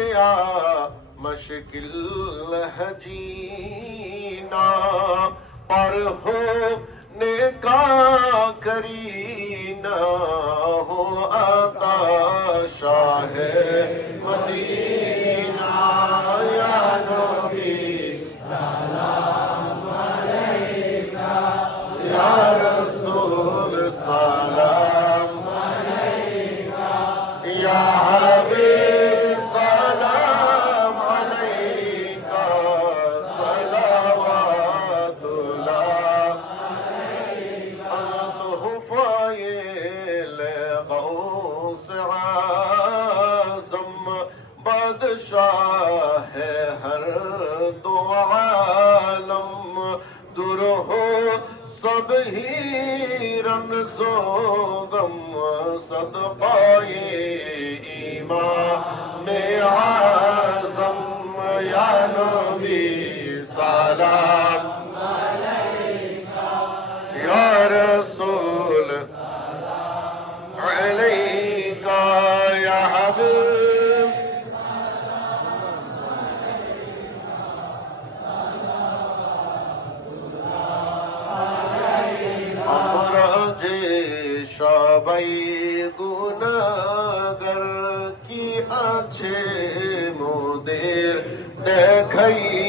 गया मुश्किल है जीना, पर होने का करीना हो आता शाह मदीना। या नबी सलाम अलैका, या रसूल सलाम अलैका, या हबीब सलाम अलैका, सलावतुल्लाह अलैका। तुहफ़ाइल गौस आज़म बादशाह है हर दो आलम, दूर हो सब ही रंजो गम, सदक़ाए इमाम आज़म। या नबी सलाम अलैका, या रसूल सलाम अलैका, या हबीब আমরা যে সবাই গুনাহগার, কি আছে মোদের দেখাই